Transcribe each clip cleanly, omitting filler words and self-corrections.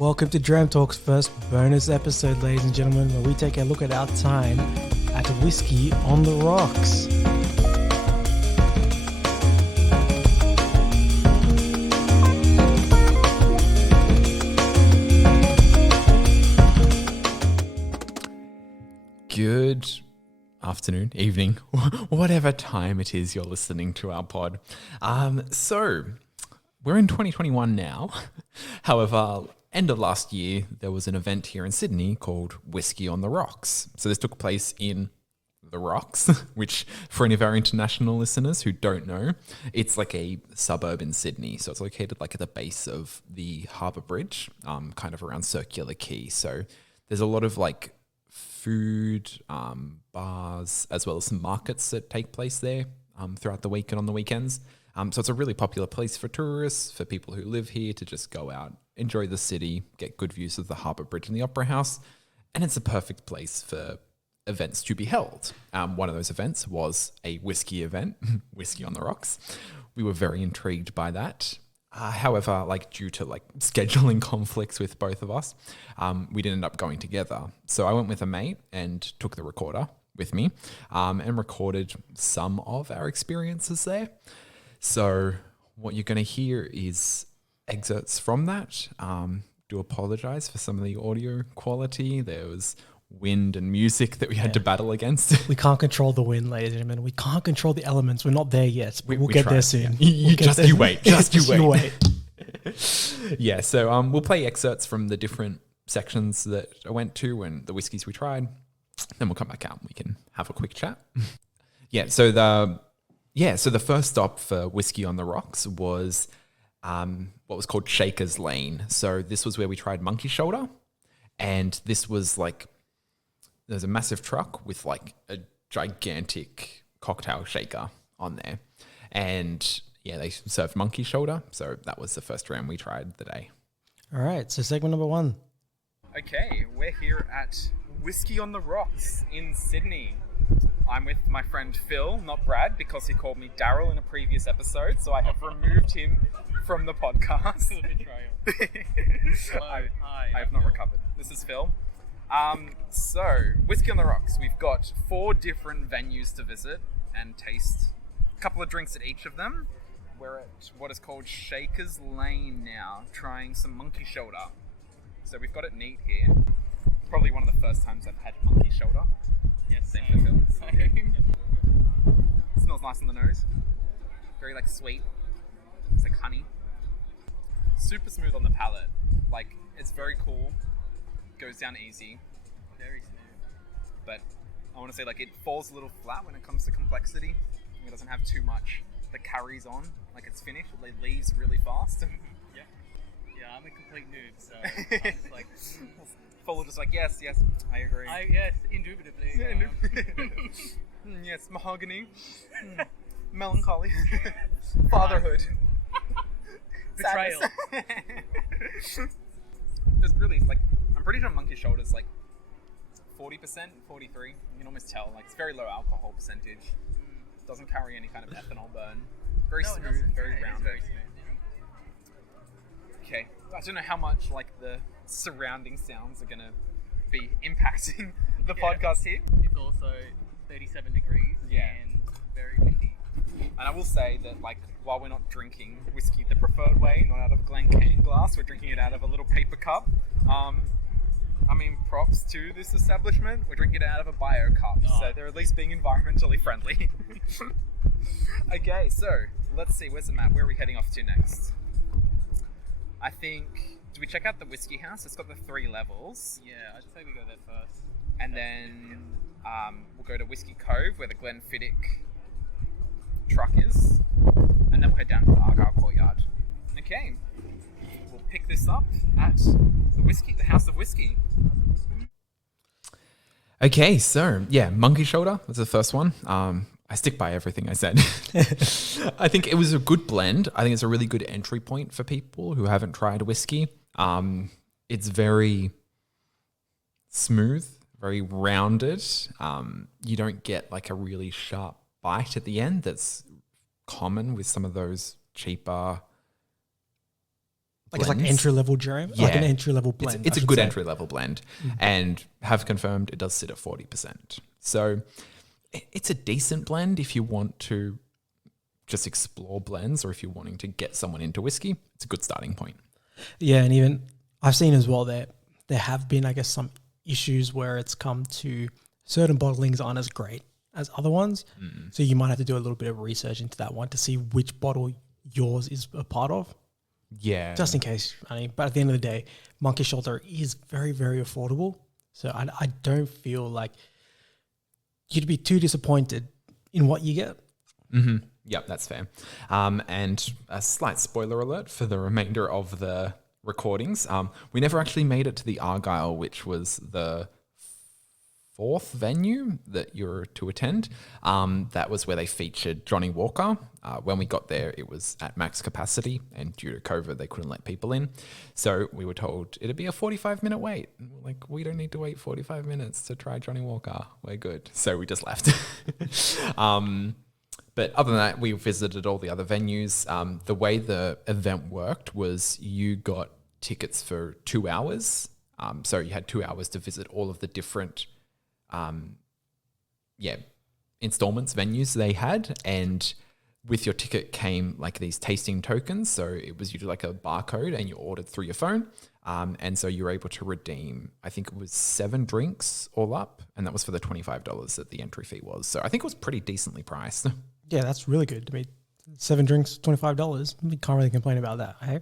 Welcome to Dram Talk's first bonus episode, ladies and gentlemen, where we take a look at our time at Whiskey on the Rocks. Good afternoon, evening, whatever time it is you're listening to our pod. So we're in 2021 now. However, end of last year, there was an event here in Sydney called Whiskey on the Rocks. So this took place in the Rocks, which for any of our international listeners who don't know, it's like a suburb in Sydney. So it's located like at the base of the Harbour Bridge, kind of around Circular Quay. So there's a lot of like food, bars, as well as some markets that take place there throughout the week and on the weekends. So it's a really popular place for tourists, for people who live here to just go out, enjoy the city, get good views of the Harbour Bridge and the Opera House. And it's a perfect place for events to be held. One of those events was a whiskey event, Whiskey on the Rocks. We were very intrigued by that. However, like due to like scheduling conflicts with both of us, we didn't end up going together. So I went with a mate and took the recorder with me and recorded some of our experiences there. So what you're going to hear is excerpts from that. Do apologize for some of the audio quality. There was wind and music that we had to battle against. We can't control the wind, ladies and gentlemen. We can't control the elements. We're not there yet. We'll get there soon. Yeah. You wait. Just you wait. Yeah, so we'll play excerpts from the different sections that I went to and the whiskies we tried. Then we'll come back out and we can have a quick chat. So the first stop for Whiskey on the Rocks was what was called Shaker's Lane. So this was where we tried Monkey Shoulder. And this was like, there's a massive truck with like a gigantic cocktail shaker on there. And yeah, they served Monkey Shoulder. So that was the first round we tried the day. All right, so segment number one. Okay, we're here at Whiskey on the Rocks in Sydney. I'm with my friend Phil, not Brad, because he called me Daryl in a previous episode, so I have removed him from the podcast. Hello. Hi. I have not recovered. This is Phil. So, Whiskey on the Rocks. We've got 4 different venues to visit and taste a couple of drinks at each of them. We're at what is called Shaker's Lane now, trying some Monkey Shoulder. So we've got it neat here. Probably one of the first times I've had Monkey Shoulder. Yes, Same for Phil. same. Smells nice on the nose. Very like sweet. It's like honey. Super smooth on the palate. Like it's very cool. Goes down easy. Very smooth. But I want to say like it falls a little flat when it comes to complexity. It doesn't have too much that carries on. Like it's finished. It leaves really fast. Yeah, I'm a complete noob, so I'm just like... Full just like, yes, I agree. Yes, indubitably. Yes, mahogany. Melancholy. Fatherhood. Betrayal. There's really, like, I'm pretty sure Monkey Shoulder's like 40%, 43. You can almost tell. Like, it's very low alcohol percentage. Doesn't carry any kind of ethanol burn. Very smooth, very rounded. Very smooth. Okay, I don't know how much like the surrounding sounds are gonna be impacting the podcast here. It's also 37 degrees and very windy. And I will say that like while we're not drinking whiskey the preferred way, not out of a Glencairn glass, we're drinking it out of a little paper cup. I mean, props to this establishment. We're drinking it out of a bio cup, so they're at least being environmentally friendly. Okay, so let's see. Where's the map? Where are we heading off to next? I think, do we check out the Whiskey House? It's got the 3 levels. Yeah, I'd say we go there first. And then we'll go to Whiskey Cove, where the Glenfiddich truck is. And then we'll head down to the Argyle Courtyard. Okay, we'll pick this up at the House of Whiskey. Okay, so yeah, Monkey Shoulder was the first one. I stick by everything I said. I think it was a good blend. I think it's a really good entry point for people who haven't tried whiskey. It's very smooth, very rounded. You don't get like a really sharp bite at the end that's common with some of those cheaper Like it's like entry level Dram, like an entry level blend. It's a good entry level blend, and have confirmed it does sit at 40%. So it's a decent blend if you want to just explore blends, or if you're wanting to get someone into whiskey. It's a good starting point. Yeah, and even I've seen as well that there have been, I guess, some issues where it's come to certain bottlings aren't as great as other ones. So you might have to do a little bit of research into that one to see which bottle yours is a part of. Yeah. Just in case. But at the end of the day, Monkey Shoulder is very, very affordable. So I don't feel like you'd be too disappointed in what you get. Mm-hmm. Yep, that's fair. And a slight spoiler alert for the remainder of the recordings. We never actually made it to the Argyle, which was the fourth venue that you're to attend. That was where they featured Johnny Walker. When we got there, it was at max capacity, and due to COVID, they couldn't let people in. So we were told it'd be a 45-minute wait. And we're like, we don't need to wait 45 minutes to try Johnny Walker. We're good. So we just left. But other than that, we visited all the other venues. The way the event worked was you got tickets for 2 hours. So you had 2 hours to visit all of the different installments, venues they had. And with your ticket came like these tasting tokens. So it was usually like a barcode, and you ordered through your phone. And so you were able to redeem, I think it was 7 drinks all up. And that was for the $25 that the entry fee was. So I think it was pretty decently priced. Yeah, that's really good. I mean, 7 drinks, $25. You can't really complain about that, hey?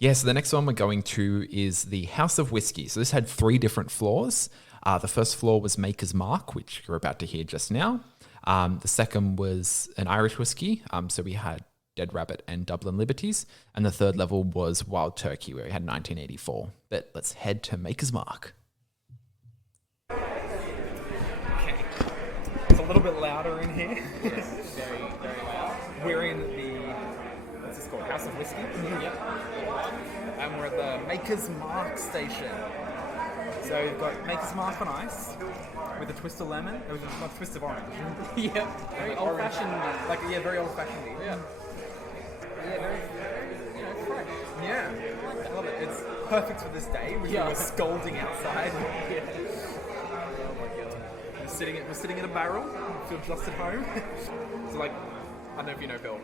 Yeah, so the next one we're going to is the House of Whiskey. So this had 3 different floors. The first floor was Maker's Mark, which you're about to hear just now. The second was an Irish whiskey. So we had Dead Rabbit and Dublin Liberties. And the third level was Wild Turkey, where we had 1984. But let's head to Maker's Mark. It's a little bit louder in here. Yes, very, very loud. We're in the, what's this called, House of Whiskey? Yep. And we're at the Maker's Mark station. So we've got Maker's Mark on ice with a twist of lemon. It was a twist of orange. Yep. Very old-fashioned. Very old-fashioned. Yeah. Yeah, very fresh. Yeah. I love it. It's perfect for this day. We're scalding outside. Yeah. We're sitting in a barrel. Feel just at home. So I don't know if you know, Bill.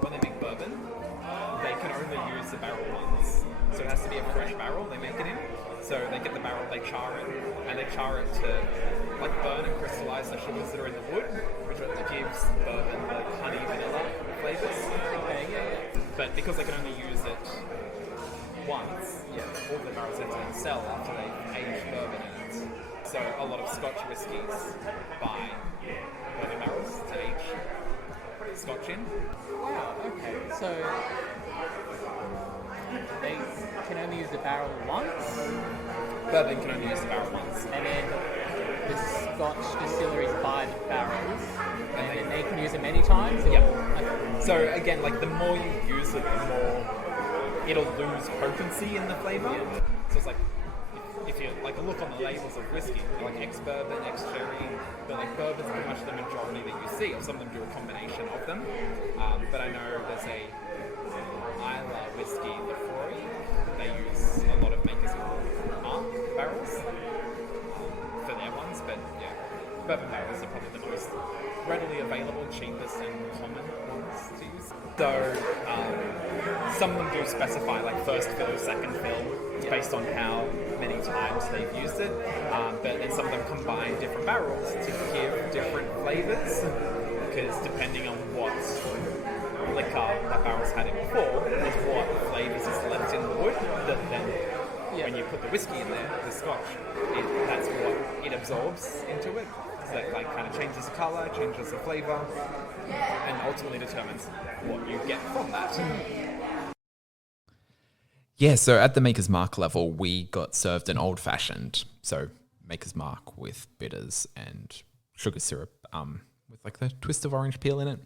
When they make bourbon, they can only use the barrel once. So it has to be a fresh barrel they make it in. So they get the barrel, they char it, and they char it to burn and crystallize the sugars that are in the wood, which gives bourbon honey vanilla flavors. But because they can only use it once, all the barrels have to sell after they age bourbon in it. So a lot of Scotch whiskies buy bourbon barrels to age Scotch in. Wow, okay. So they can only use the barrel once? Bourbon can only use the barrel once. And then the Scotch distilleries buy the barrels, and then they can use them many times? Yep. Okay. So again, the more you use it, the more it'll lose potency in the flavour. Yeah. So it's if you look on the labels of whiskey, ex-bourbon, ex-sherry, but bourbon's pretty much the majority that you see, or some of them do a combination of them. But I know there's a Isla whiskey, the Fory, they use a lot of Maker's Mark barrels for their ones, but yeah, bourbon barrels are probably the most readily available, cheapest and common ones to use. So some of them do specify first fill, second fill. It's based on how many times they've used it, but then some of them combine different barrels to give different flavors, because depending on what liquor that barrel's had in before is what flavors is left in the wood, that then when you put the whiskey in there, the Scotch, that's what it absorbs into it. So that kind of changes the colour, changes the flavour, and ultimately determines what you get from that. Yeah, so at the Maker's Mark level, we got served an old-fashioned, so Maker's Mark with bitters and sugar syrup with the twist of orange peel in it.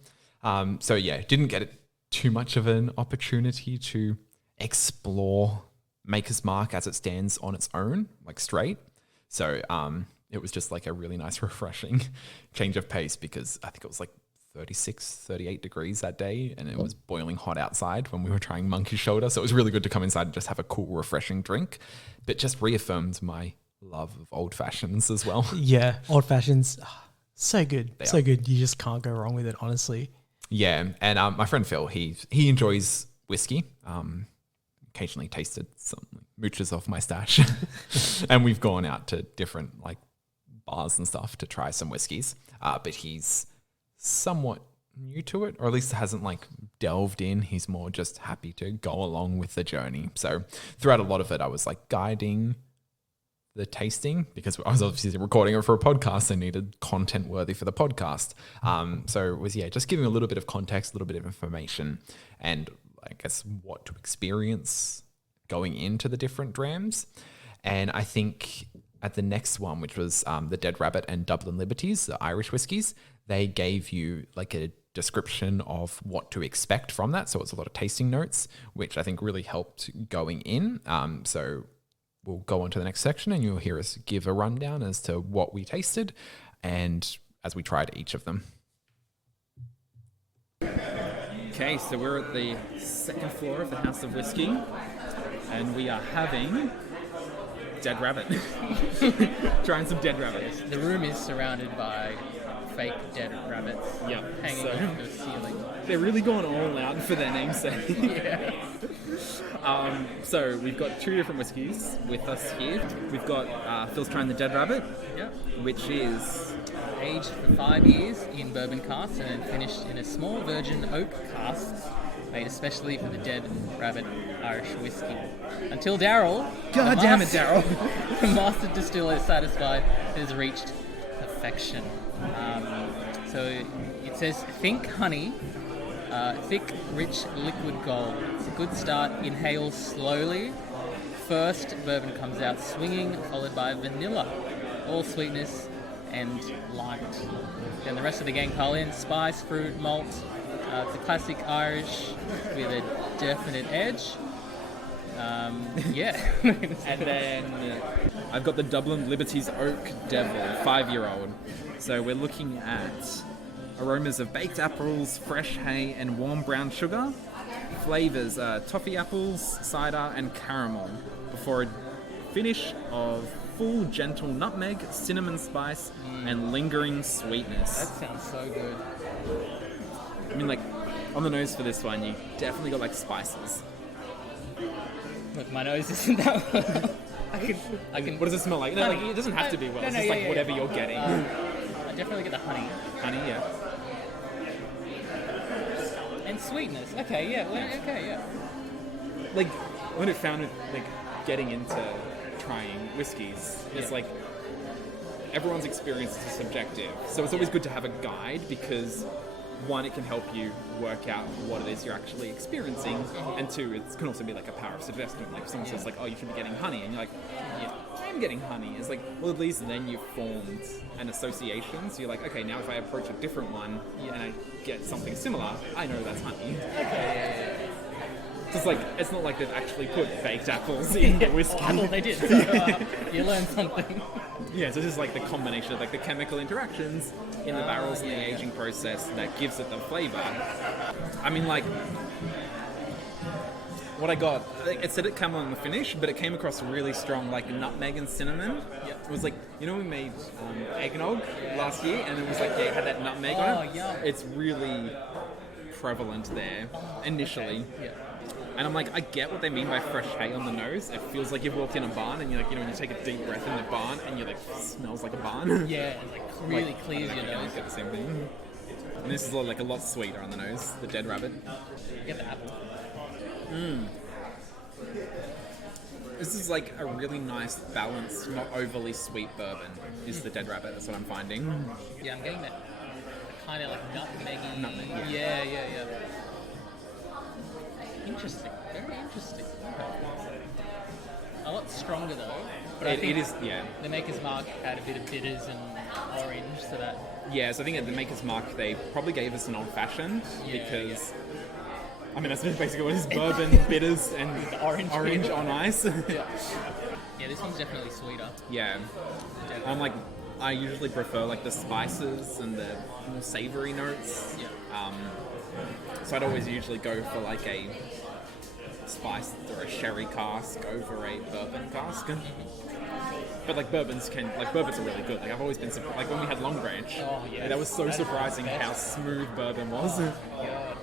So yeah, didn't get too much of an opportunity to explore Maker's Mark as it stands on its own, straight. So it was just a really nice, refreshing change of pace, because I think it was 36, 38 degrees that day, and it was boiling hot outside when we were trying Monkey Shoulder. So it was really good to come inside and just have a cool, refreshing drink. But just reaffirmed my love of old fashions as well. Yeah, old fashions, so good, They so are. good. You just can't go wrong with it, honestly. Yeah, and my friend Phil, he enjoys whiskey. Occasionally tasted some mooches off my stash, and we've gone out to different like bars and stuff to try some whiskeys. But he's somewhat new to it, or at least hasn't like delved in. He's more just happy to go along with the journey. So throughout a lot of it, I was like guiding the tasting because I was obviously recording it for a podcast. I needed content worthy for the podcast. So it was, just giving a little bit of context, a little bit of information, and I guess what to experience going into the different drams. And I think at the next one, which was the Dead Rabbit and Dublin Liberties, the Irish whiskies, they gave you like a description of what to expect from that. So it's a lot of tasting notes, which I think really helped going in. So we'll go on to the next section and you'll hear us give a rundown as to what we tasted and as we tried each of them. Okay, so we're at the second floor of the House of Whiskey, and we are having Dead Rabbit. Trying some Dead Rabbit. The room is surrounded by fake dead rabbits hanging from the ceiling. They're really going all out for their namesake. Yeah. So we've got two different whiskies with us here. We've got Phil's trying the Dead Rabbit, Yep. which is Aged for 5 years in bourbon casks and then finished in a small virgin oak cask made especially for the Dead Rabbit Irish whiskey. Until Daryl, God damn it, Daryl. the master distiller is satisfied it has reached perfection. So it says, think honey, thick, rich, liquid gold. It's a good start. Inhale slowly. First, bourbon comes out swinging, followed by vanilla. All sweetness and light. Then the rest of the gang pile in. Spice, fruit, malt. It's a classic Irish with a definite edge. And then I've got the Dublin Liberties Oak Devil, 5-year-old. So we're looking at aromas of baked apples, fresh hay, and warm brown sugar. Flavors toffee apples, cider, and caramel. Before a finish of full gentle nutmeg, cinnamon spice, and lingering sweetness. That sounds so good. I mean, like, on the nose for this one, you definitely got like spices. Look, my nose isn't that well. I can. What does it smell like? No, like, it doesn't have to be well. It's just like whatever you're getting. I definitely get the honey Honey, yeah. and sweetness. Okay, yeah. Like, when it found like getting into trying whiskeys, it's like everyone's experience is subjective. So it's always good to have a guide because one, it can help you work out what it is you're actually experiencing, and two, it can also be like a power of suggestion. Like if someone says like, oh, you should be getting honey, and you're like, yeah, I'm getting honey. It's like, well, at least then you've formed an association. So you're like, okay, now if I approach a different one and I get something similar, I know that's honey. It's like, it's not like they've actually put baked apples in the whiskey. I thought they did. So, you learned something. Yeah, so this is like the combination of like the chemical interactions in the barrels and the aging process that gives it the flavor. I mean, like, what I got, it said it came on the finish, but it came across really strong, like nutmeg and cinnamon. It was like, you know, we made eggnog last year, and it was like, it had that nutmeg on it. Yum. It's really prevalent there initially. Yeah. And I'm like, I get what they mean by fresh hay on the nose. It feels like you've walked in a barn and you're like, you know, when you take a deep breath in the barn and you're like, smells like a barn. Yeah, it like really Like, clears I your don't know, nose. get the same thing. And this is like a lot sweeter on the nose, the Dead Rabbit. Get the apple. This is like a really nice, balanced, not overly sweet bourbon, is the Dead Rabbit. That's what I'm finding. Yeah, I'm getting that kind of like nutmeggy. Nutmeg, Yeah. Interesting. Very interesting. A lot stronger though. But I think It is, yeah. the Maker's Mark had a bit of bitters and orange to that. Yeah, so I think at the Maker's Mark, they probably gave us an old-fashioned because... I mean, that's basically what it is, bourbon, bitters, and Orange on ice. Yeah, this one's definitely sweeter. Yeah. I'm like, I usually prefer like the spices and the more savoury notes. Yeah. So I'd always usually go for like a spiced or a sherry cask over a bourbon cask. But like bourbons are really good. Like I've always been like when we had Long Branch. Oh, yes. Like, that was so surprising how smooth bourbon was. God.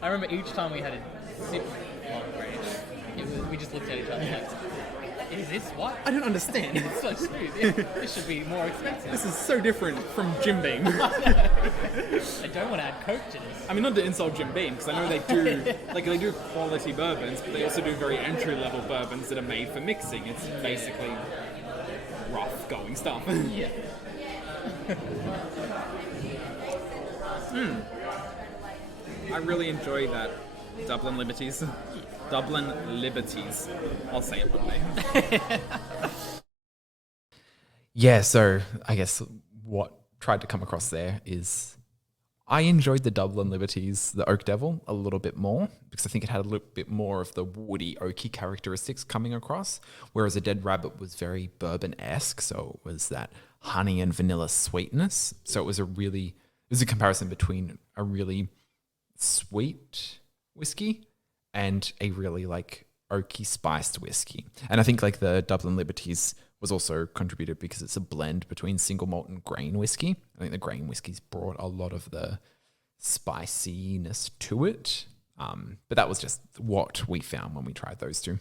I remember each time we had a sip of Long Branch, we just looked at each other like, is this what? I don't understand. It's so smooth. This should be more expensive. This is so different from Jim Beam. I don't want to add Coke to this. I mean, not to insult Jim Beam, because I know they do quality bourbons, but they also do very entry-level bourbons that are made for mixing. It's basically rough-going stuff. Yeah. I really enjoy that Dublin Liberties. Dublin Liberties. I'll say it one day. Yeah, so I guess what tried to come across there is I enjoyed the Dublin Liberties, the Oak Devil, a little bit more because I think it had a little bit more of the woody, oaky characteristics coming across, whereas a Dead Rabbit was very bourbon-esque, so it was that honey and vanilla sweetness. So it was a comparison between a really sweet whiskey and a really like oaky spiced whiskey. And I think like the Dublin Liberties was also contributed because it's a blend between single malt and grain whiskey. I think the grain whiskies brought a lot of the spiciness to it. But that was just what we found when we tried those two.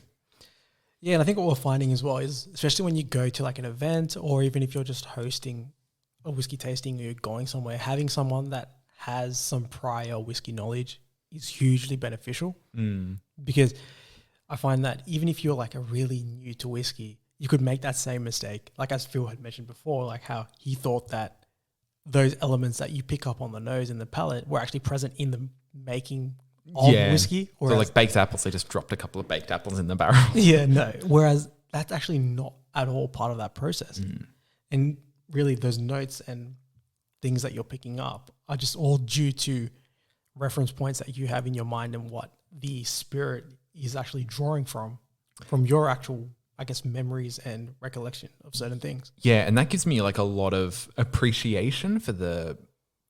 Yeah, and I think what we're finding as well is, especially when you go to like an event or even if you're just hosting a whiskey tasting or you're going somewhere, having someone that has some prior whiskey knowledge is hugely beneficial. Because I find that even if you're like a really new to whiskey, you could make that same mistake. Like as Phil had mentioned before, like how he thought that those elements that you pick up on the nose and the palate were actually present in the making of whiskey. So like baked apples, they just dropped a couple of baked apples in the barrel. Yeah, no. Whereas that's actually not at all part of that process. And really those notes and things that you're picking up are just all due to reference points that you have in your mind and what the spirit is actually drawing from your actual, I guess, memories and recollection of certain things. Yeah, and that gives me like a lot of appreciation for the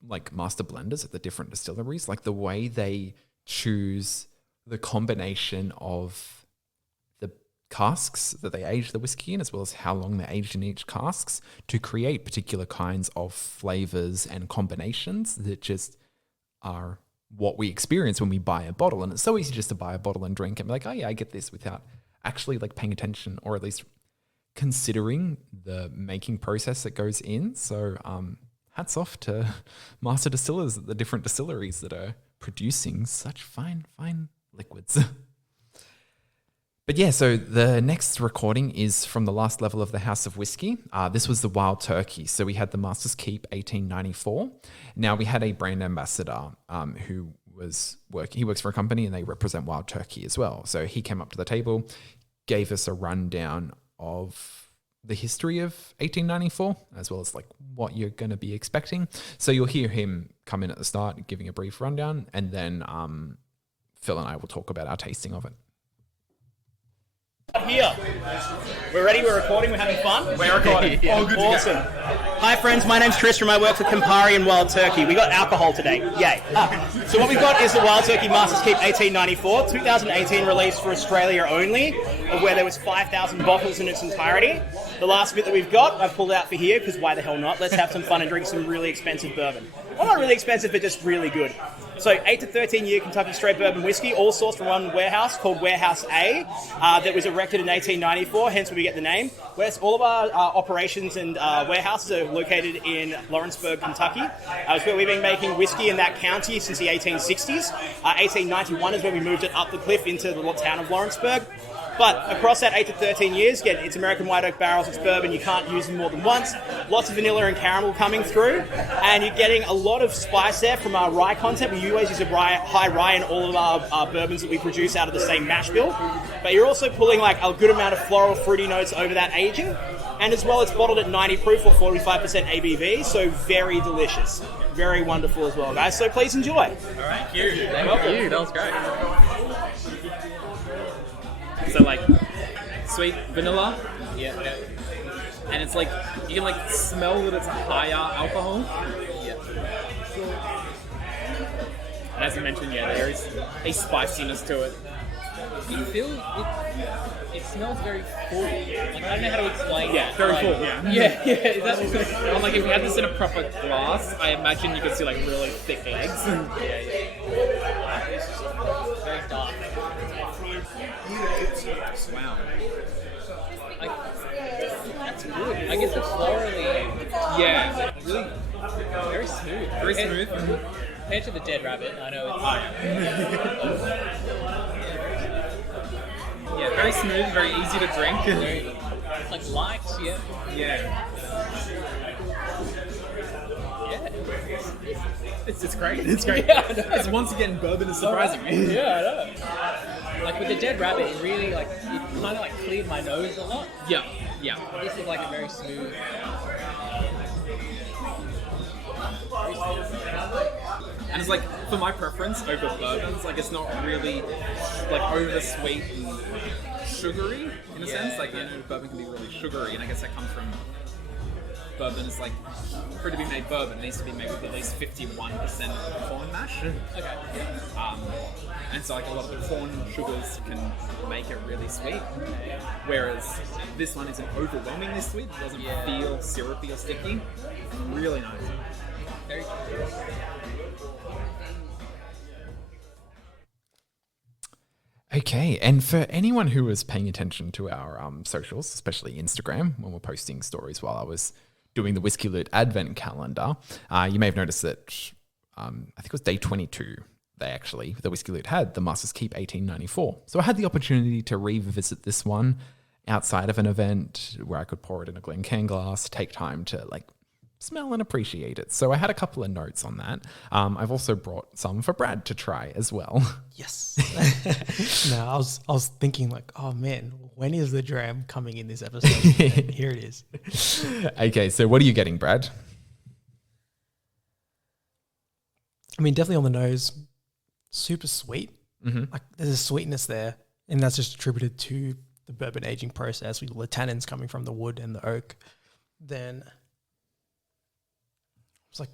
like master blenders at the different distilleries, like the way they choose the combination of the casks that they age the whiskey in, as well as how long they're aged in each casks to create particular kinds of flavors and combinations that just are what we experience when we buy a bottle. And it's so easy just to buy a bottle and drink and be like, oh yeah, I get this, without actually like paying attention or at least considering the making process that goes in. So hats off to master distillers at the different distilleries that are producing such fine liquids. But yeah, so the next recording is from the last level of the House of Whiskey. This was the Wild Turkey. So we had the Master's Keep 1894. Now we had a brand ambassador who he works for a company and they represent Wild Turkey as well. So he came up to the table, gave us a rundown of the history of 1894, as well as like what you're going to be expecting. So you'll hear him come in at the start, giving a brief rundown, and then Phil and I will talk about our tasting of it. Here. We're ready, we're recording, we're having fun? We're recording. Yeah. All good. Awesome. Hi friends, my name's Tristram, I work for Campari and Wild Turkey. We got alcohol today, yay. So what we've got is the Wild Turkey Master's Keep 1894, 2018 release for Australia only, of where there was 5,000 bottles in its entirety. The last bit that we've got, I've pulled out for here, because why the hell not? Let's have some fun and drink some really expensive bourbon. Well, not really expensive, but just really good. So 8 to 13 year Kentucky straight bourbon whiskey, all sourced from one warehouse called Warehouse A, that was erected in 1894, hence where we get the name. All of our operations and warehouses are located in Lawrenceburg, Kentucky. It's where we've been making whiskey in that county since the 1860s. 1891 is when we moved it up the cliff into the town of Lawrenceburg. But across that 8 to 13 years, again, it's American white oak barrels, it's bourbon, you can't use them more than once. Lots of vanilla and caramel coming through. And you're getting a lot of spice there from our rye content. We always use a high rye in all of our bourbons that we produce out of the same mash bill. But you're also pulling like a good amount of floral, fruity notes over that aging. And as well, it's bottled at 90 proof or 45% ABV, so very delicious. Very wonderful as well, guys. So please enjoy. All right, thank you. Thank you. That was great. So like sweet vanilla. Yeah. and it's like you can like smell that it's a higher alcohol. Yeah. And as you mentioned, yeah, there is a spiciness to it. You feel it smells very full. Like, I don't know how to explain. Yeah, very like, full. Yeah. Yeah. I'm like, if you had this in a proper glass, I imagine you could see like really thick legs. Very dark. Wow. Like, that's good. I guess the florally, Yeah. really very smooth. Very smooth. Compared to the dead rabbit, I know it's. Yeah, very smooth, very easy to drink. Very, like light, yeah. Yeah. Yeah. It's great. It's great. Yeah, I know. It's once again bourbon is surprising me. Yeah, I know. Like with the dead rabbit, it really like it kind of like cleared my nose a lot. Yeah. Yeah. This is like a very smooth. And it's like, for my preference over bourbons, like it's not really like over sweet and sugary in a sense. Like, I know bourbon can be really sugary, and I guess that comes from bourbon is like, for it to be made bourbon, it needs to be made with at least 51% corn mash. Okay. And so like a lot of the corn sugars can make it really sweet. Whereas this one isn't overwhelmingly sweet, it doesn't feel syrupy or sticky. Really nice. Very Okay, and for anyone who was paying attention to our socials, especially Instagram, when we're posting stories while I was doing the Whiskey Loot Advent calendar, you may have noticed that I think it was day 22, the Whiskey Loot had the Master's Keep 1894. So I had the opportunity to revisit this one outside of an event where I could pour it in a Glencairn glass, take time to like smell and appreciate it. So I had a couple of notes on that. I've also brought some for Brad to try as well. Yes. No, I was thinking like, oh man, when is the dram coming in this episode? Here it is. Okay, so what are you getting, Brad? I mean, definitely on the nose, super sweet. Mm-hmm. Like there's a sweetness there, and that's just attributed to the bourbon aging process with all the tannins coming from the wood and the oak. Then it's like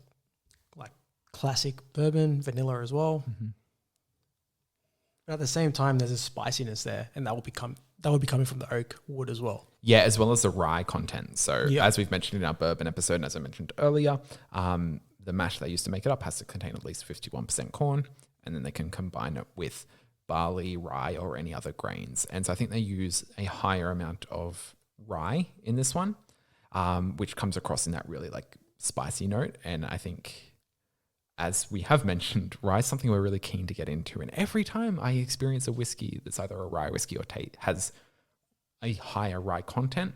classic bourbon, vanilla as well. Mm-hmm. But at the same time, there's a spiciness there, and that will be coming from the oak wood as well. Yeah, as well as the rye content. So Yeah. as we've mentioned in our bourbon episode, and as I mentioned earlier, the mash they used to make it up has to contain at least 51% corn, and then they can combine it with barley, rye, or any other grains. And so I think they use a higher amount of rye in this one, which comes across in that really like spicy note. And I think, as we have mentioned, rye is something we're really keen to get into. And every time I experience a whiskey that's either a rye whiskey or has a higher rye content,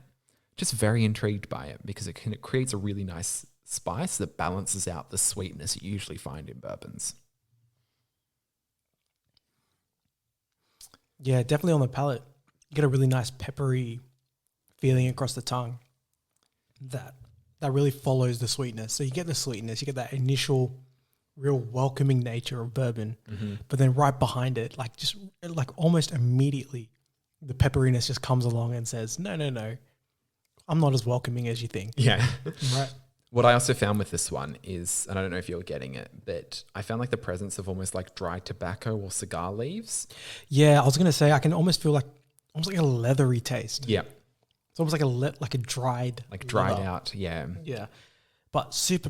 just very intrigued by it because it creates a really nice spice that balances out the sweetness you usually find in bourbons. Yeah, definitely on the palate. You get a really nice peppery feeling across the tongue that really follows the sweetness. So you get the sweetness, you get that initial real welcoming nature of bourbon, but then right behind it, like just like almost immediately, the pepperiness just comes along and says, no, I'm not as welcoming as you think. Yeah. Right. What I also found with this one is, and I don't know if you're getting it, but I found like the presence of almost like dry tobacco or cigar leaves. Yeah, I was gonna say I can almost feel like almost like a leathery taste. Yeah. It's almost like a dried leather. out. Yeah. Yeah, but super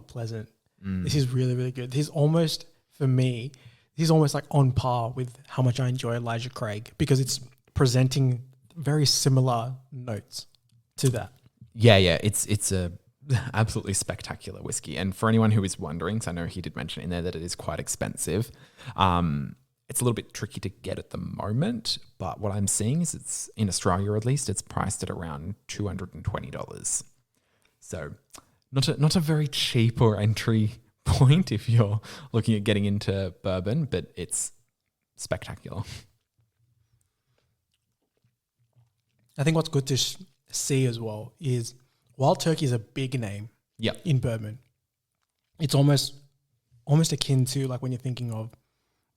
pleasant. This is really, really good. This is almost, for me, this is almost like on par with how much I enjoy Elijah Craig because it's presenting very similar notes to that. Yeah. It's a absolutely spectacular whiskey. And for anyone who is wondering, because I know he did mention in there that it is quite expensive, it's a little bit tricky to get at the moment, but what I'm seeing is it's, in Australia at least, it's priced at around $220. So not a very cheap or entry point if you're looking at getting into bourbon, but it's spectacular. I think what's good to see as well is Wild Turkey is a big name in bourbon. It's almost akin to like when you're thinking of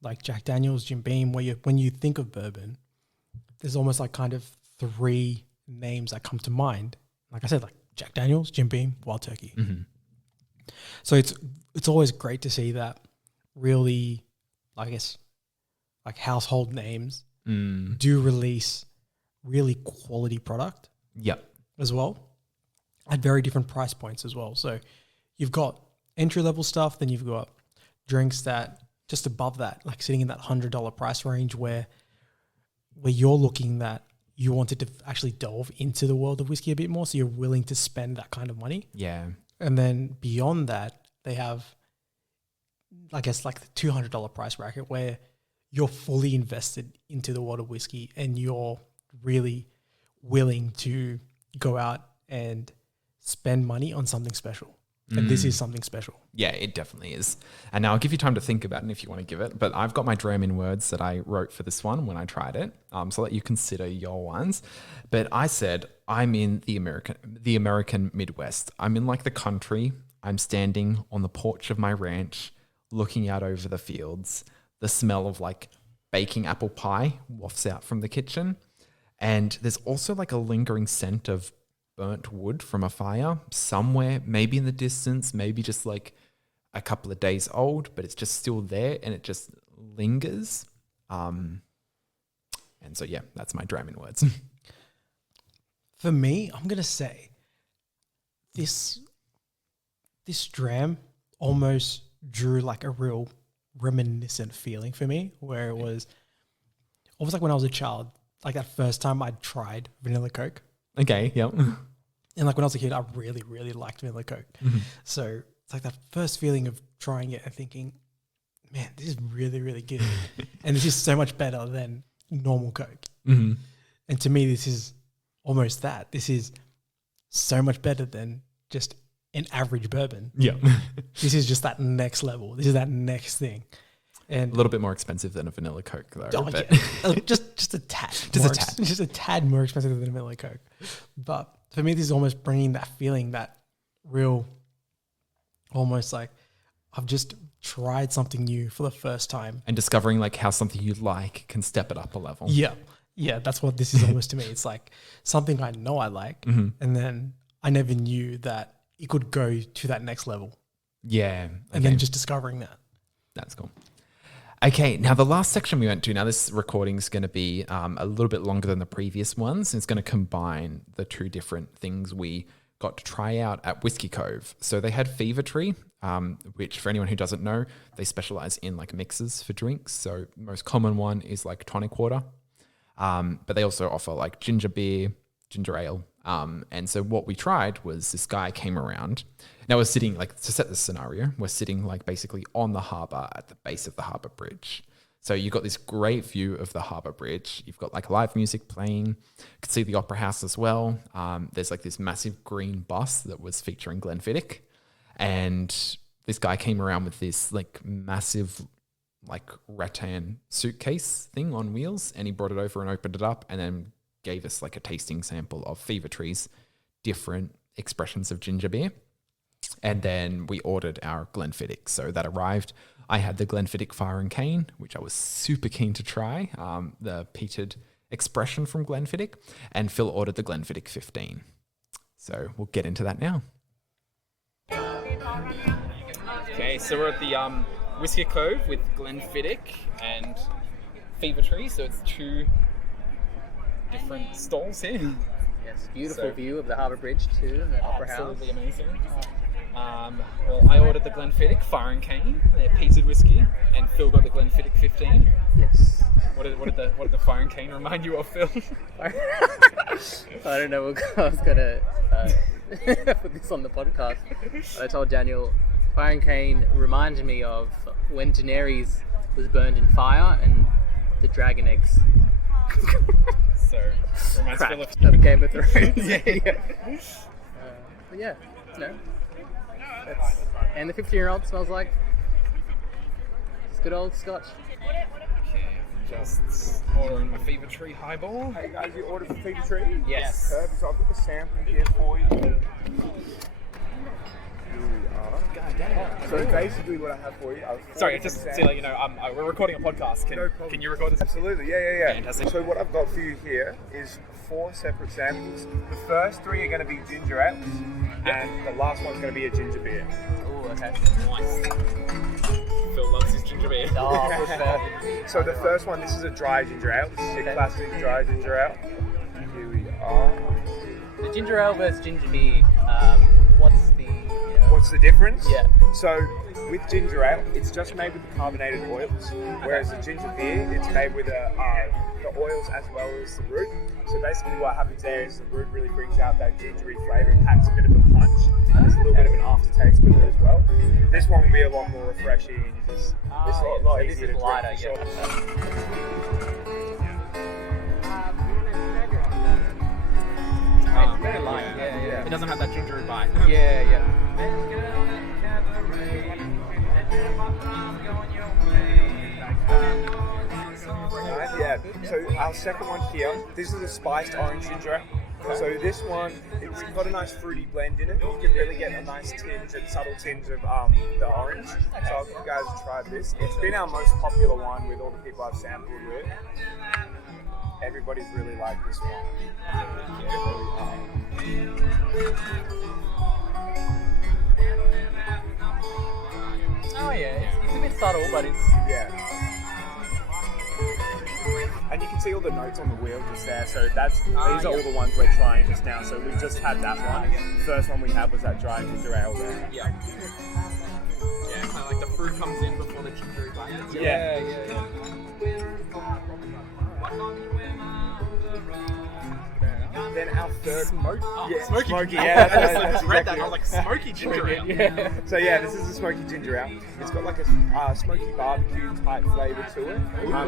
like Jack Daniels, Jim Beam, when you think of bourbon, there's almost like kind of three names that come to mind. like I said, like Jack Daniels, Jim Beam, Wild Turkey. So it's always great to see that really, I guess, like household names do release really quality product Yep. as well at very different price points as well. So you've got entry level stuff, then you've got drinks that just above that, like sitting in that $100 price range where you're looking that you wanted to actually delve into the world of whiskey a bit more, so you're willing to spend that kind of money. Yeah. And then beyond that, they have, I guess, like the $200 price bracket where you're fully invested into the world of whiskey and you're really willing to go out and spend money on something special. And this is something special. Yeah, it definitely is. And now I'll give you time to think about it if you want to give it. But I've got my Dram in words that I wrote for this one when I tried it. So I'll let you consider your ones. But I said, I'm in the American Midwest. I'm in like the country. I'm standing on the porch of my ranch, looking out over the fields. The smell of like baking apple pie wafts out from the kitchen. And there's also like a lingering scent of burnt wood from a fire somewhere, maybe in the distance, maybe just like a couple of days old, but it's just still there and it just lingers. And so, yeah, that's my Dram in words. For me, I'm going to say this Dram almost drew like a real reminiscent feeling for me, where it was almost like when I was a child, like that first time I tried vanilla Coke. Okay, yep. And like when I was a kid, I really, really liked vanilla Coke. So it's like that first feeling of trying it and thinking, man, this is really, really good. And this is so much better than normal Coke. And to me, this is almost that. This is so much better than just an average bourbon. Yeah. This is just that next level. This is that next thing. And A little bit more expensive than a vanilla Coke, though. oh, but yeah. just a tad. Just a more tad. Just a tad more expensive than a vanilla Coke. But for me, this is almost bringing that feeling, that real, almost like I've just tried something new for the first time. And discovering like how something you like can step it up a level. Yeah. Yeah, that's what this is almost to me. It's like something I know I like, and then I never knew that it could go to that next level. Yeah. And then just discovering that. That's cool. Okay, now the last section we went to, now this recording is going to be a little bit longer than the previous ones. It's going to combine the two different things we got to try out at Whiskey Cove. So they had Fevertree, which for anyone who doesn't know, they specialize in like mixes for drinks. So most common one is like tonic water, but they also offer like ginger beer, ginger ale. And so what we tried was this guy came around. Now we're sitting, like, to set the scenario, we're sitting like basically on the harbour at the base of the harbour bridge. So you've got this great view of the harbour bridge. You've got like live music playing. You can see the opera house as well. There's like this massive green bus that was featuring Glenfiddich. And this guy came around with this like massive like rattan suitcase thing on wheels. And he brought it over and opened it up and then gave us like a tasting sample of Fevertree's different expressions of ginger beer. And then we ordered our Glenfiddich. So that arrived. I had the Glenfiddich Fire and Cane, which I was super keen to try, the peated expression from Glenfiddich. And Phil ordered the Glenfiddich 15. So we'll get into that now. Okay, so we're at the Whiskey Cove with Glenfiddich and Fevertree. So it's two different stalls here. Yes, beautiful view of the Harbour Bridge too, and the Opera House. Absolutely amazing. Well, I ordered the Glenfiddich Fire and Cane, their peated whiskey, and Phil got the Glenfiddich 15. Yes. What did the Fire and Cane remind you of, Phil? I don't know. I was gonna put this on the podcast. I told Daniel, Fire and Cane reminded me of when Daenerys was burned in fire and the dragon eggs. So, reminds Phil of Game of Thrones. Yeah. But yeah, no. And the 15-year-old smells like it's good old Scotch. Okay, just ordering my Fevertree highball. Hey guys, you ordered for Fevertree? Yes. Perfect. So I've got the sample here for you. Here we are. God damn. So basically what I have for you... Sorry, just to let you know, we're recording a podcast. No problem. Can you record this? Absolutely, yeah. Fantastic. So what I've got for you here is 4 separate samples. The first 3 are going to be ginger ales, and the last one's going to be a ginger beer. Ooh, okay. Nice. Phil loves his ginger beer. Oh, perfect. So the first one, this is a dry ginger ale. This is a classic dry ginger ale. Here we are. The ginger ale versus ginger beer. What's the? What's the difference? Yeah. So with ginger ale, it's just made with the carbonated oils, whereas the ginger beer, it's made with the oils as well as the root. So basically what happens there is the root really brings out that gingery flavour and packs a bit of a punch. There's a little bit of an aftertaste with it as well. This one will be a lot more refreshing and it's a lot easier to drink. Lighter, for sure. Very light, yeah. It doesn't have that gingery bite. Yeah. Right, yeah. So our second one here, this is a spiced orange ginger ale. So this one, it's got a nice fruity blend in it. You can really get a nice tinge and subtle tinge of the orange. So I'll give you guys a try of this. It's been our most popular one with all the people I've sampled with. Everybody's really liked this one. Oh yeah, it's a bit subtle, but it's Yeah. And you can see all the notes on the wheel just there. So these are all the ones we're trying just now. So we've just had that one. The first one we had was that dry ginger ale there. Yeah. Yeah, kind of like the fruit comes in before the gingery bite. Yeah. Then our third Smoky. smoky. Yeah, I just read that and I was like, smoky ginger ale. yeah. So yeah, this is a smoky ginger ale. It's got like a smoky barbecue type flavour to it.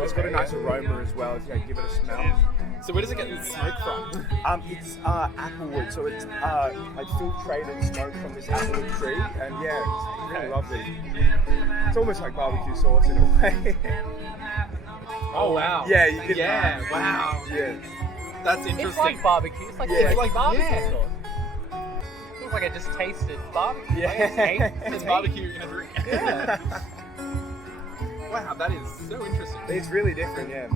It's got a nice aroma as well if you give it a smell. So where does it get the smoke from? It's applewood, so it's like filtrated smoke from this applewood tree, and yeah, it's really lovely. It's almost like barbecue sauce in a way. Oh wow. Yeah, you can. Yeah, wow. Yeah. That's It's interesting. like barbecue. It's like Yeah. it's like barbecue Yeah. sauce. Feels like I just tasted barbecue. Yeah. Like, It's barbecue in a drink. Yeah. Wow, that is so interesting. It's really different, yeah.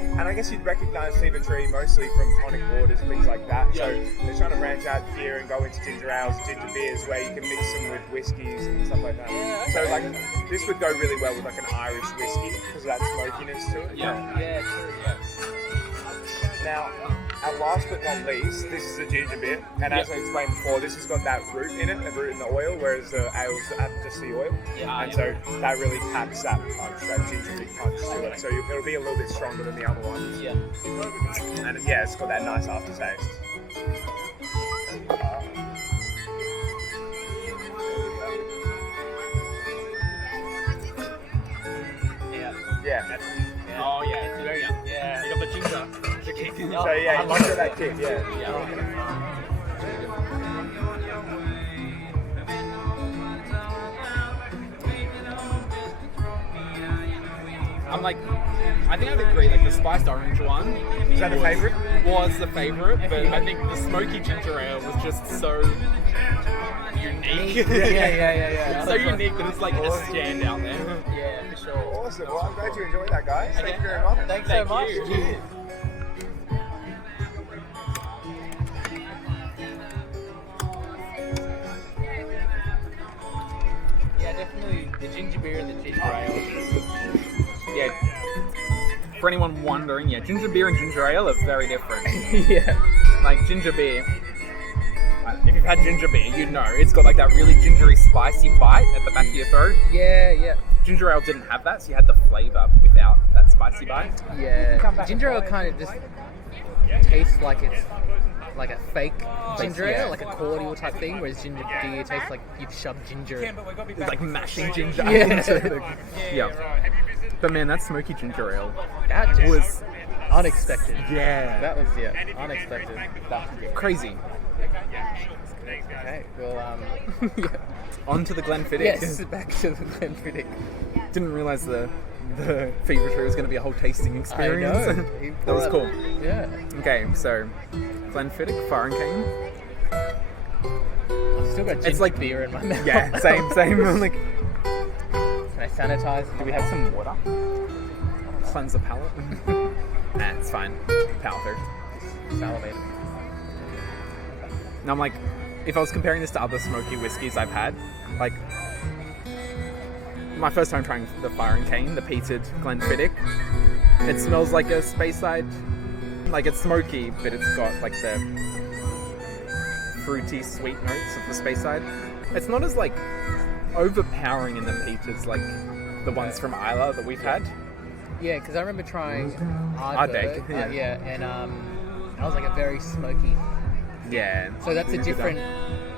And I guess you'd recognise Fevertree mostly from tonic waters and things like that. So they're trying to branch out here and go into ginger ales, ginger beers, where you can mix them with whiskies and stuff like that. Yeah, So like this would go really well with like an Irish whiskey because of that smokiness to it. Yeah. Yeah, true. Yeah. Now, our last but not least, this is a ginger beer, and as I explained before, this has got that root in it, the root in the oil, whereas the ales have just the oil. And so that really packs that punch, that gingery punch to it. So it'll be a little bit stronger than the other ones. Yeah. And yeah, it's got that nice aftertaste. Yeah. Oh yeah, it's very young. Yeah. You got the ginger kick. So yeah, you got that kick, yeah. I'm like, I think I'd agree. Like the spiced orange one Is that a favourite? was the favorite, but I think the smoky ginger ale was just so unique. Yeah. So unique that it's like a standout there. Yeah, for sure. Awesome. Well, I'm glad you enjoyed that, guys. Thank Okay. you very much. Thanks so much. you. Cheers. Yeah, definitely the ginger beer and the ginger ale. Yeah. For anyone wondering, yeah, ginger beer and ginger ale are very different. Yeah. Like ginger beer, if you've had ginger beer, you'd know it's got like that really gingery, spicy bite at the back of your throat. Yeah. Ginger ale didn't have that, so you had the flavour without that spicy bite. Yeah. Ginger ale kind of just tastes like it's like a fake ginger ale, like a cordial type thing, whereas ginger beer tastes like you've shoved ginger. It's like mashing ginger Yeah. into the... Yeah. But man, that smoky ginger ale That just was unexpected. yeah, That was unexpected. crazy. Okay, well, On to the Glenfiddich. yes, back to the Glenfiddich. Didn't realise the Fevertree was going to be a whole tasting experience. I know. That was cool. Yeah. Okay, so Glenfiddich, Foreign Cane. still got It's ginger like- beer in my mouth. Yeah, same. I'm like, Can I sanitize? do we have some water? Cleanse the palate. Nah, it's fine. Power through. Salivated. And I'm like, if I was comparing this to other smoky whiskies I've had, like my first time trying the Fire and Cane, the peated Glenfiddich, it smells like a Speyside. Like it's smoky, but it's got like the fruity, sweet notes of the Speyside. It's not as like overpowering in the peat as like the ones from Isla that we've had. Yeah, because I remember trying Ardbeg, Ardbeg. yeah. And that was like a very smoky. Yeah. So that's a different.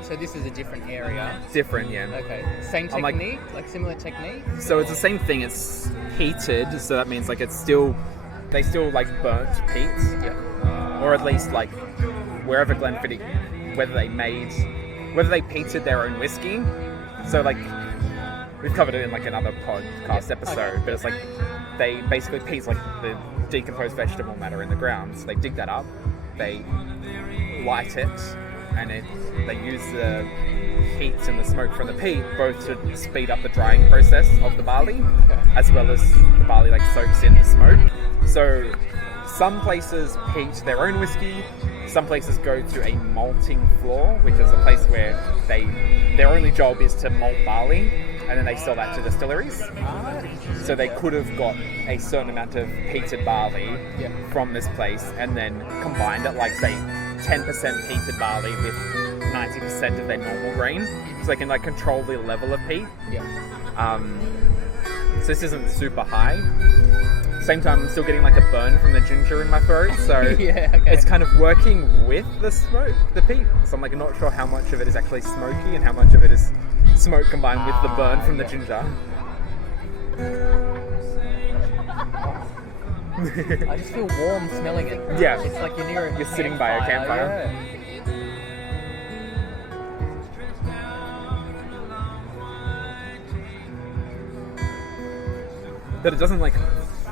So this is a different area. Different, yeah. Okay. Same I'm like- technique, like similar technique. So it's the same thing. It's peated, so that means like it's still, they still like burnt peat, Yeah. or at least like wherever Glenfiddich, whether they peated their own whiskey. So like we've covered it in like another podcast episode, Okay. but it's like they basically peat like the decomposed vegetable matter in the ground. So they dig that up, they light it, and they use the heat and the smoke from the peat both to speed up the drying process of the barley, as well as the barley like soaks in the smoke. So some places peat their own whiskey, some places go to a malting floor, which is a place where their only job is to malt barley, and then they sell that to distilleries. So they could have got a certain amount of peated barley from this place and then combined it, like say 10% peated barley with 90% of their normal grain, so they can like control the level of peat. So this isn't super high. Same time, I'm still getting like a burn from the ginger in my throat, so it's kind of working with the smoke, the peat. So I'm like not sure how much of it is actually smoky and how much of it is smoke combined with the burn from the ginger. I just feel warm smelling it. Yeah. It's like you're near a You're sitting by a campfire. Yeah. But it doesn't like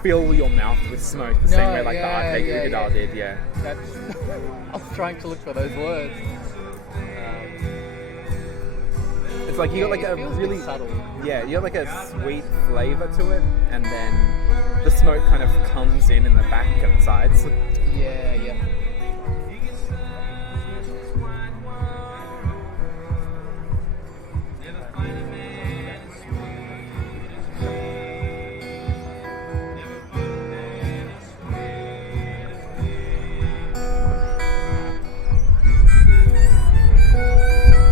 fill your mouth with smoke the same way like the Ardbeg Ugadal did, That's, I was trying to look for those words. It's like you got like it a feels really bit subtle. Yeah, you got like a sweet flavour to it, and then the smoke kind of comes in the back and sides. Yeah.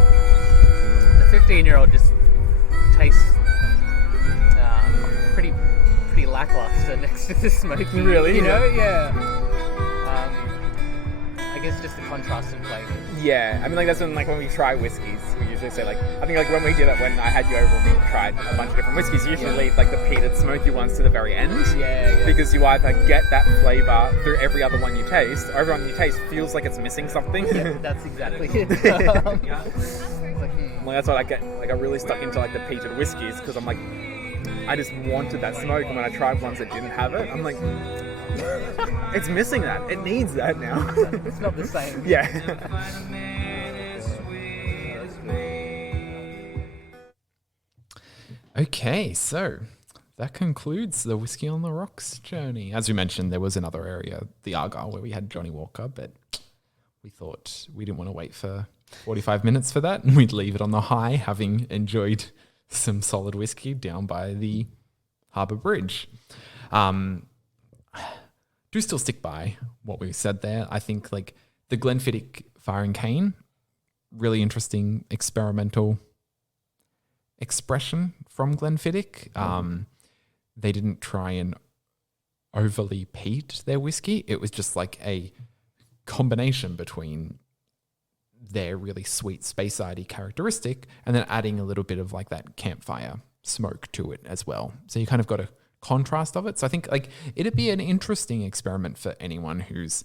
The 15-year-old just tastes pretty lackluster next to the smoky. Really? You know? Yeah. I guess just the contrast in flavors. Yeah, I mean like that's when we try whiskies, we usually say like, I think like when we did it, when I had you over and we tried a bunch of different whiskies, you usually leave like the peated smoky ones to the very end. Yeah. Because you either get that flavour through every other one you taste, or every one you taste feels like it's missing something. Yeah, that's exactly it. It's like, Like that's what I get. Like I really stuck into like the peated whiskies because I'm like, I just wanted that smoke, and when I tried ones that didn't have it, I'm like, it's missing that. It needs that now. it's not the same. Yeah. Okay, so that concludes the Whiskey on the Rocks journey. As you mentioned, there was another area, the Argyle, where we had Johnny Walker, but we thought we didn't want to wait for 45 minutes for that, and we'd leave it on the high, having enjoyed some solid whiskey down by the Harbour Bridge. Do still stick by what we said there. I think like the Glenfiddich Fire and Cane, really interesting experimental expression from Glenfiddich. They didn't try and overly peat their whiskey. It was just like a combination between their really sweet Speyside-y characteristic and then adding a little bit of like that campfire smoke to it as well. So you kind of got a contrast of it. So I think like it'd be an interesting experiment for anyone who's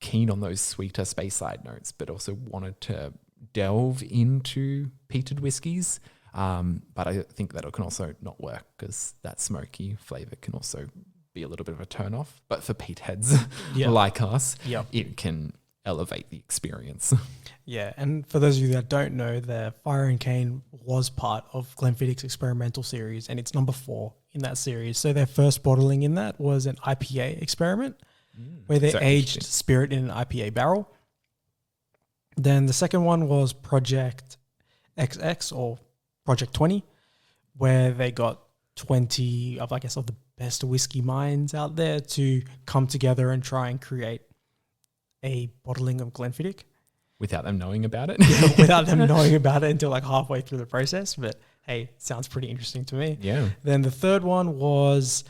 keen on those sweeter Speyside notes, but also wanted to delve into peated whiskies. But I think that it can also not work because that smoky flavor can also be a little bit of a turn off. But for peat heads like us, it can elevate the experience. Yeah, and for those of you that don't know, the Fire and Cane was part of Glenfiddich's experimental series, and it's number 4 in that series. So their first bottling in that was an IPA experiment where they aged spirit in an IPA barrel. Then the second one was Project XX or Project 20, where they got 20 of, I guess, of the best whiskey minds out there to come together and try and create a bottling of Glenfiddich. Without them knowing about it? Without them knowing about it until like halfway through the process. But hey, sounds pretty interesting to me. Yeah. Then the third one was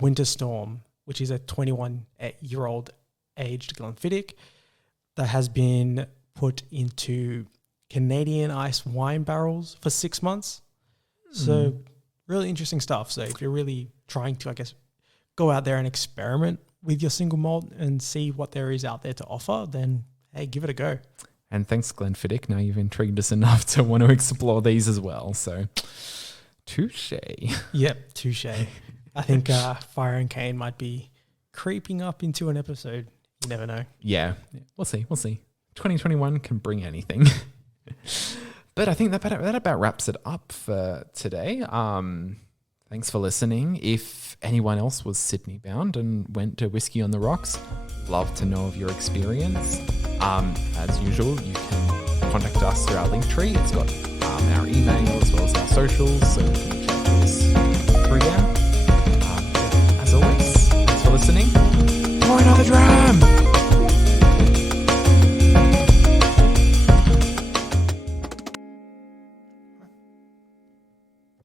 Winter Storm, which is a 21-year-old aged Glenfiddich that has been put into Canadian ice wine barrels for 6 months. So really interesting stuff. So if you're really trying to, I guess, go out there and experiment with your single malt and see what there is out there to offer, then hey, give it a go. And thanks, Glenfiddich. Now you've intrigued us enough to want to explore these as well. So, touche. Yep, touche. I think Fire and Cane might be creeping up into an episode. You never know. Yeah, we'll see. 2021 can bring anything. But I think that about wraps it up for today. Thanks for listening. If anyone else was Sydney bound and went to Whiskey on the Rocks, love to know of your experience. As usual, you can contact us through our link tree. It's got our email as well as our socials, so you can